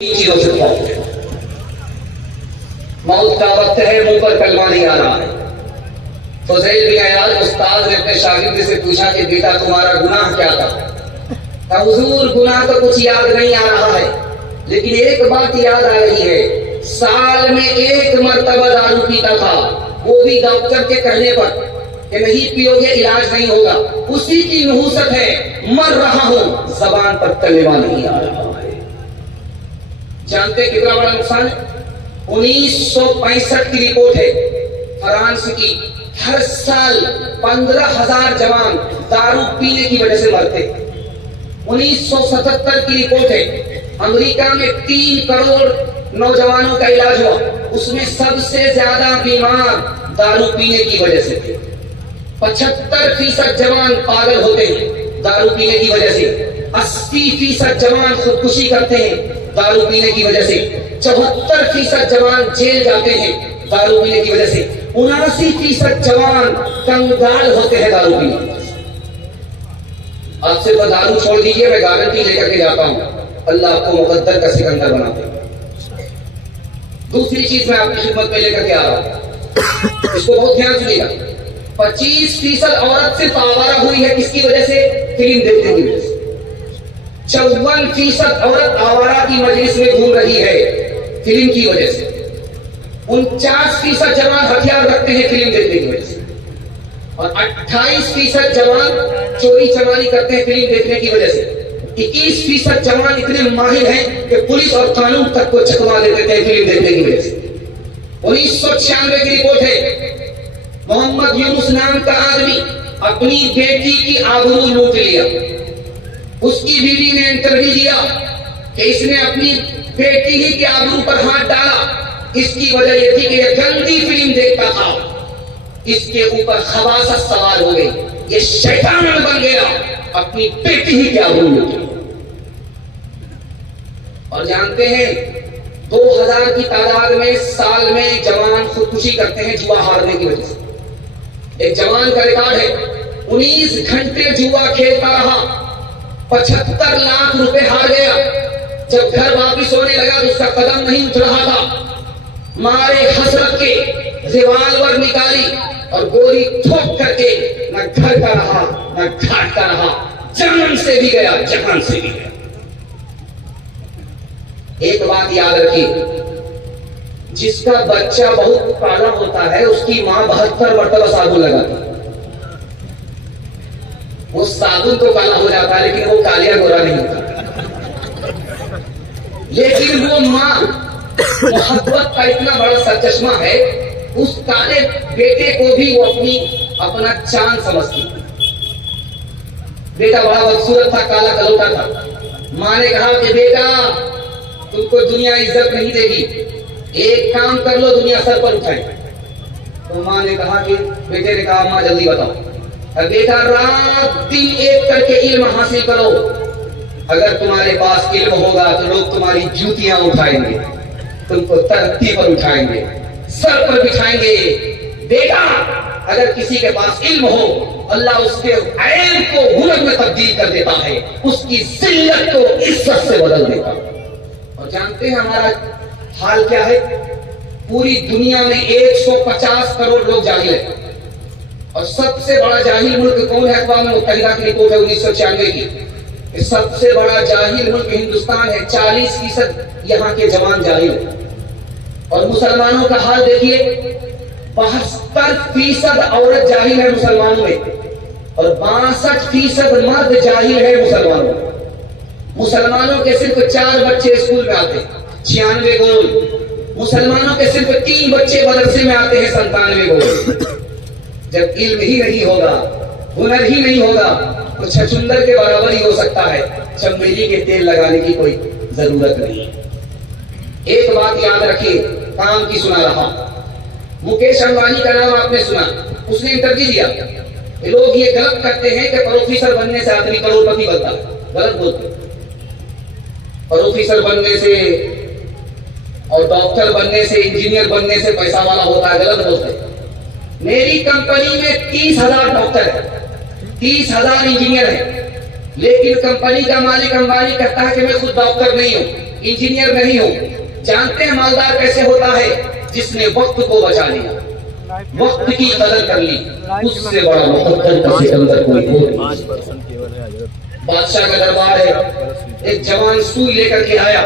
चीजों से खौफ। मौत का वक्त है, मुंह पर कलमा नहीं आ रहा है। तो ज़ैद बिन अयाद उस्ताद ने अपने शागिर्द से पूछा कि बेटा तुम्हारा गुनाह क्या था? हुजूर गुनाह तो कुछ याद नहीं आ रहा है, लेकिन एक बात याद आ रही है, साल में एक मर्तबा दारू पीता था, वो भी डॉक्टर के कहने पर कि नहीं पियोगे इलाज नहीं होगा। उसी की नहुसत है, मर रहा हूं, जबान पर कलमा नहीं आ रहा है। जानते कितना बड़ा नुकसान है? 1965 की रिपोर्ट है फ्रांस की, हर साल 15,000 जवान दारू पीने की वजह से मरते। 1977 की रिपोर्ट है, अमेरिका में 3 करोड़ नौजवानों का इलाज हुआ, उसमें सबसे ज्यादा बीमार दारू पीने की वजह से थे। 75% जवान पागल होते हैं दारू पीने की वजह से, 80% जवान खुदकुशी करते हैं दारू पीने की वजह से, 74% जवान जेल जाते हैं दारू पीने की वजह से, 79% जवान कंगाल होते हैं दारू पीने की वजह से। आप सिर्फ दारू छोड़ दीजिए, मैं गारंटी लेकर के जाता हूं, अल्लाह आपको मुकद्दर का सिकंदर बना दे। दूसरी चीज मैं आपकी खिदमत में लेकर के आ रहा हूं, इसको बहुत ध्यान सुनिएगा। 25% औरत सिर्फ आवारा हुई है किसकी वजह से? फिल्म देखने की वजह से। 54% औरत आवारा की मजलिस में घूम रही है फिल्म की वजह से। 49% जवान हथियार रखते हैं फिल्म देखने की वजह से, और 28% जवान चोरी चमारी करते हैं फिल्म देखने की वजह से। 21% जवान इतने माहिर हैं कि पुलिस और कानून तक को चकवा देते थे फिल्म देखने की वजह से। 1996 की रिपोर्ट है, मोहम्मद यूनुस नाम का आदमी अपनी बेटी की आबरू लूट लिया। उसकी बीवी ने इंटरव्यू दिया कि इसने अपनी बेटी ही के आबरू पर हाथ डाला, इसकी वजह यह थी कि यह गंदी फिल्म देखता था, इसके ऊपर खबासत सवार हो गई, ये शैतान बन गया, अपनी बेटी ही के आबरू लूट। और जानते हैं 2000 की तादाद में साल में जवान खुदकुशी करते हैं जुआ हारने की वजह से। एक जवान का रिकॉर्ड है, 19 घंटे जुआ खेलता रहा, 75 लाख रुपए हार गया। जब घर वापिस होने लगा तो उसका कदम नहीं उठ रहा था, मारे हसरत के रिवाल्वर निकाली और गोली ठोक करके न घर का रहा न घाट का रहा, जान से भी गया, जहान से भी गया। एक बात याद रखिए, जिसका बच्चा बहुत काला होता है उसकी मां 72 मरतबा साबुन लगाती है। वो साबुन तो काला हो जाता है लेकिन वो कालिया गोरा नहीं होता। लेकिन वो मां मोहब्बत का इतना बड़ा सरचश्मा है, उस काले बेटे को भी वो अपना चांद समझती। बेटा बड़ा बदसूरत था, काला कलौटा था। मां ने कहा कि बेटा तुमको दुनिया इज्जत नहीं देगी, एक काम कर लो, दुनिया सर पर उठाए। तो मां ने कहा कि बेटे ने कहा मां जल्दी बताओ। बेटा रात दिन एक करके इल्म हासिल करो, अगर तुम्हारे पास इल्म होगा तो लोग तुम्हारी जूतियां उठाएंगे, तुमको धरती पर उठाएंगे, सर पर बिठाएंगे। बेटा अगर किसी के पास इल्म हो, अल्लाह उसके ऐब को हुनर में तब्दील कर देता है, उसकी जिल्लत को इज्जत से बदल देता है। और जानते हैं हमारा हाल क्या है? पूरी दुनिया में 150 करोड़ लोग जाहिल हैं, और सबसे बड़ा जाहिल मुल्क कौन है? अक़वाम मुत्तहिदा की रिपोर्ट है 1996 की, सबसे बड़ा जाहिल मुल्क हिंदुस्तान है। 40% यहाँ के जवान जाहिल हैं। और मुसलमानों का हाल देखिए, 72% औरत जाहिल है मुसलमानों में, और 62% मर्द जाहिल है मुसलमानों में। मुसलमानों के सिर्फ 4 बच्चे स्कूल में आते हैं, 96 गोल। मुसलमानों के सिर्फ 3 बच्चे मदरसे में आते हैं, 97 गोल। जब इल्म ही नहीं होगा, हुनर ही नहीं होगा, तो छछुंदर के बराबर ही हो सकता है, चमेली के तेल लगाने की कोई जरूरत नहीं। एक बात याद रखिए, काम की सुना रहा, मुकेश अंबानी का नाम आपने सुना, उसने इंटरव्यू दिया। लोग ये गलत करते हैं कि प्रोफेसर बनने से आदमी करोड़पति बनता है, गलत बोलते। प्रोफेसर बनने से और डॉक्टर बनने से, इंजीनियर बनने से पैसा वाला होता है, गलत बोलते। मेरी कंपनी में 30,000 डॉक्टर है, 30,000 इंजीनियर है, लेकिन कंपनी का मालिक अंबानी कहता है कि मैं खुद डॉक्टर नहीं हूं, इंजीनियर नहीं हो, जानते हैं मालदार कैसे होता है? जिसने वक्त को बचा लिया, वक्त की कदर कर ली, उससे बड़ा मुकद्दर का सिकंदर कोई हो नहीं। बादशाह का दरबार है, एक जवान सुई लेकर के आया,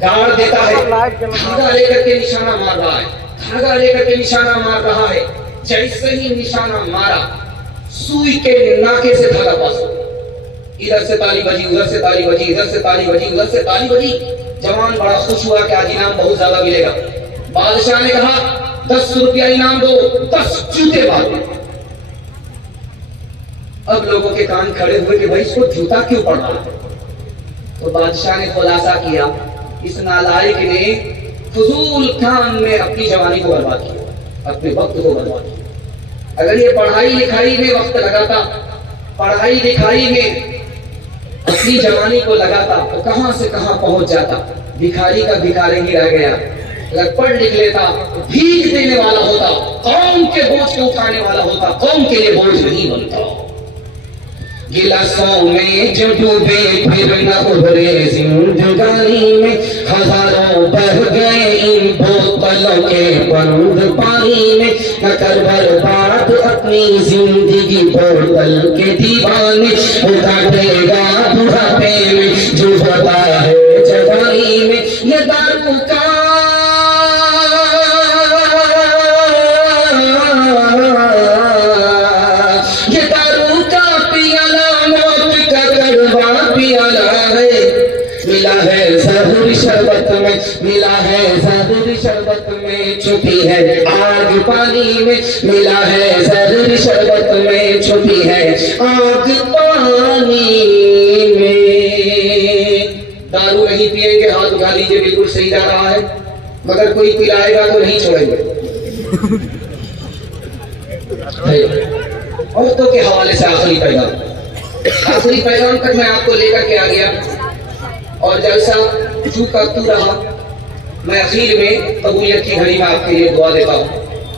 गाड़ देता है, धागा लेकर के निशाना मार रहा है, धागा लेकर के निशाना मार रहा है। जैसे ही निशाना मारा, सुई के नाके से धागा पास हो, इधर से ताली बजी, उधर से ताली बजी, इधर से ताली बजी, उधर से ताली बजी। जवान बड़ा खुश हुआ कि आज इनाम बहुत ज्यादा मिलेगा। बादशाह ने कहा 10 रुपया इनाम दो, 10 जूते मारो। अब लोगों के कान खड़े हुए कि भाई इसको जूता क्यों पड़ रहा है? तो बादशाह ने खुलासा किया, इस नालायक ने फजूल काम में अपनी जवानी को बर्बाद किया, अपने वक्त को बर्बाद किया। अगर ये पढ़ाई लिखाई में वक्त लगाता, पढ़ाई लिखाई में अपनी जवानी को लगाता तो कहां से कहां पहुंच जाता। भिखारी का भिखारी ही रह गया। अगर पढ़ लिख लेता तो भीख देने वाला होता, कौम के बोझ को उठाने वाला होता, कौम के लिए बोझ नहीं बनता। गिलासों में जो डूबे फिर न उभरे जिंदगानी में, हजारों बह गए इन बोतलों के बंद पानी में। न कर बर्बाद अपनी जिंदगी बोतल के दीवाने, उठाएगा बुढ़ापे में जो होता है जवानी में। ये दारू का शरबत में मिला है, जहर शरबत में छुपी है आग पानी में। मिला है जहर शरबत में छुपी है आग पानी में। दारू नहीं पिएंगे, हाथ उठा लीजिए, बिल्कुल सही जा रहा है, मगर कोई पिलाएगा तो नहीं छोड़ेंगे। औरतों के हवाले से आखिरी पैगाम तक मैं आपको लेकर के आ गया, और जैसा चू करतू रहा, मैं आखिर में कबूलियत की घड़ी में आपके लिए दुआ देता हूँ।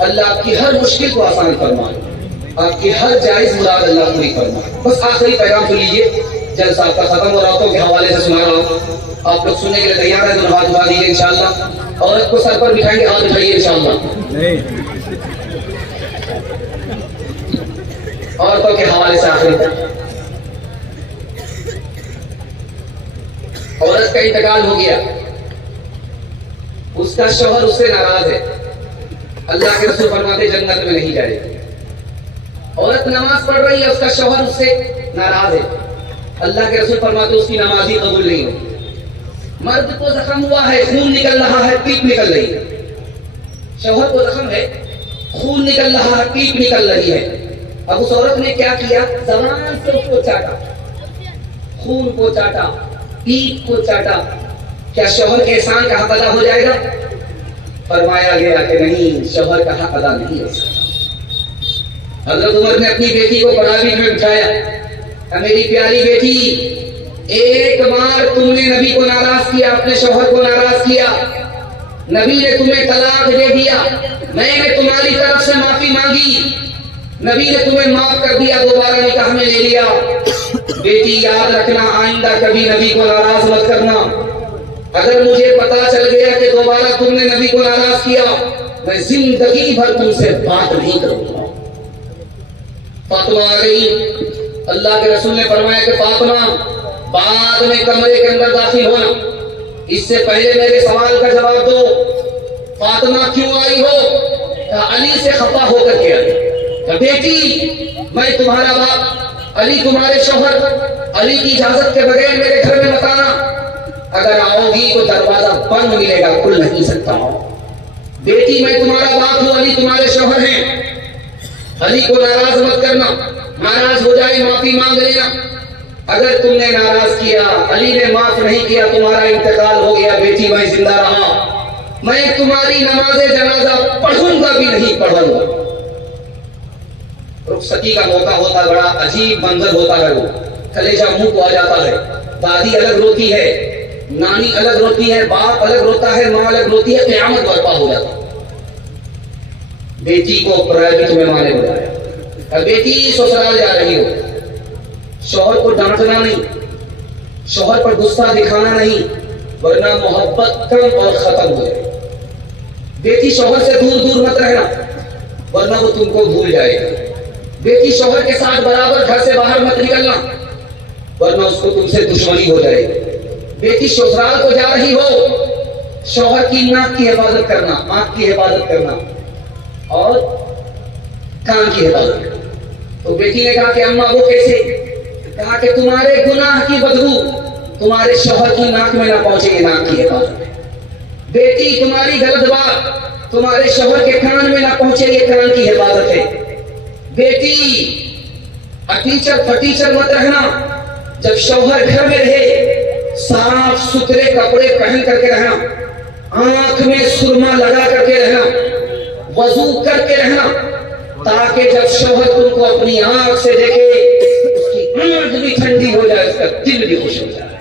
अल्लाह आपकी हर मुश्किल को आसान फरमाए, आपकी हर जायज मुराद अल्लाह पूरी फरमाए। बस आखिरी पैगाम सुन लीजिए, जलसा आपका खत्म हो रहा हो के हवाले से सुना रहा हूँ। आप लोग सुनने के लिए तैयार है तो हाथ उठा दीजिए इंशाअल्लाह। औरत को सर पर बिठाएंगे, हाथ उठाइए इंशाअल्लाह। औरतों के हवाले से आखिरी तक, औरत का इंतकाल हो गया, उसका शौहर उससे नाराज है, अल्लाह के रसूल फरमाते जन्नत में नहीं जाएगी। औरत नमाज पढ़ रही है, उसका शौहर उससे नाराज है, अल्लाह के रसूल फरमाते उसकी नमाज ही कबूल नहीं होगी। मर्द को जख्म हुआ है, खून निकल रहा है, पीप निकल रही है, शौहर को जख्म है, खून निकल रहा है, पीप निकल रही है। अब उस औरत ने क्या किया? जबान से उसको चाटा, खून को चाटा, पीप को चाटा। क्या शौहर के एहसान का हक अदा हो जाएगा? फरमाया गया कि नहीं, शौहर का हक अदा नहीं हो सकता। हजरत उमर ने अपनी बेटी को बराबरी में बिठाया, मेरी प्यारी बेटी, एक बार तुमने नबी को नाराज किया, अपने शौहर को नाराज किया, नबी ने तुम्हें तलाक दे दिया, मैंने तुम्हारी तरफ से माफी मांगी, नबी ने तुम्हें माफ कर दिया, दोबारा निकाह में ले लिया। बेटी याद रखना, आइंदा कभी नबी को नाराज मत करना। अगर मुझे पता चल गया कि दोबारा तुमने नबी को नाराज किया, मैं जिंदगी भर तुमसे बात नहीं करूंगा। फातिमा आ गई, अल्लाह के रसूल ने फरमाया कि फातिमा बाद में कमरे के अंदर दाखिल होना, इससे पहले मेरे सवाल का जवाब दो। फातिमा क्यों आई हो? अली से खफा होकर के आई। बेटी, मैं तुम्हारा बाप, अली तुम्हारे शौहर, अली की इजाजत के बगैर मेरे घर में मत आना, अगर आओगी तो दरवाजा बंद मिलेगा, खुल नहीं सकता। बेटी, मैं तुम्हारा बाप हूं, अली तुम्हारे शौहर हैं, अली को नाराज मत करना, नाराज हो जाए माफी मांग लेना। अगर तुमने नाराज किया, अली ने माफ नहीं किया, तुम्हारा इंतकाल हो गया, बेटी मैं जिंदा रहा, मैं तुम्हारी नमाज जनाजा पढ़ूंगा भी नहीं पढ़ूंगा। रुखसती का मौका होता, बड़ा अजीब मंजर होता है, वो कलेजा मुंह को आ जाता है। दादी अलग रोती है, नानी अलग रोती है, बाप अलग रोता है, माँ अलग रोती है, क़यामत बर्पा हो जाता। बेटी को प्राइवेट में माने बुलाया, और बेटी ससुराल जा रही हो, शौहर को डांटना नहीं, शौहर पर गुस्सा दिखाना नहीं, वरना मोहब्बत कम और खत्म हो जाए। बेटी शौहर से दूर दूर मत रहना, वरना वो तुमको भूल जाएगा। बेटी शौहर के साथ बराबर घर से बाहर मत निकलना, वरना उसको तुमसे दुश्मनी हो जाएगी। बेटी ससुराल को जा रही हो, शौहर की नाक की हिफाजत करना, आंख की हिफाजत करना और कान की हिफाजत करना। तो बेटी ने कहा कि अम्मा वो कैसे? कहा कि तुम्हारे गुनाह की बदबू तुम्हारे शौहर की नाक में ना पहुंचे, नाक की हिफाजत है। बेटी तुम्हारी गलत बात तुम्हारे शौहर के कान में ना पहुंचे, ये कान की हिफाजत है। बेटी अटीचर फटीचर मत रहना, जब शौहर घर में रहे साफ सुथरे कपड़े पहन करके रहना, आंख में सुरमा लगा करके रहना, वजू करके रहना, ताकि जब शौहर तुमको अपनी आंख से देखे उसकी आंख भी ठंडी हो जाए, उसका दिल भी खुश हो जाए।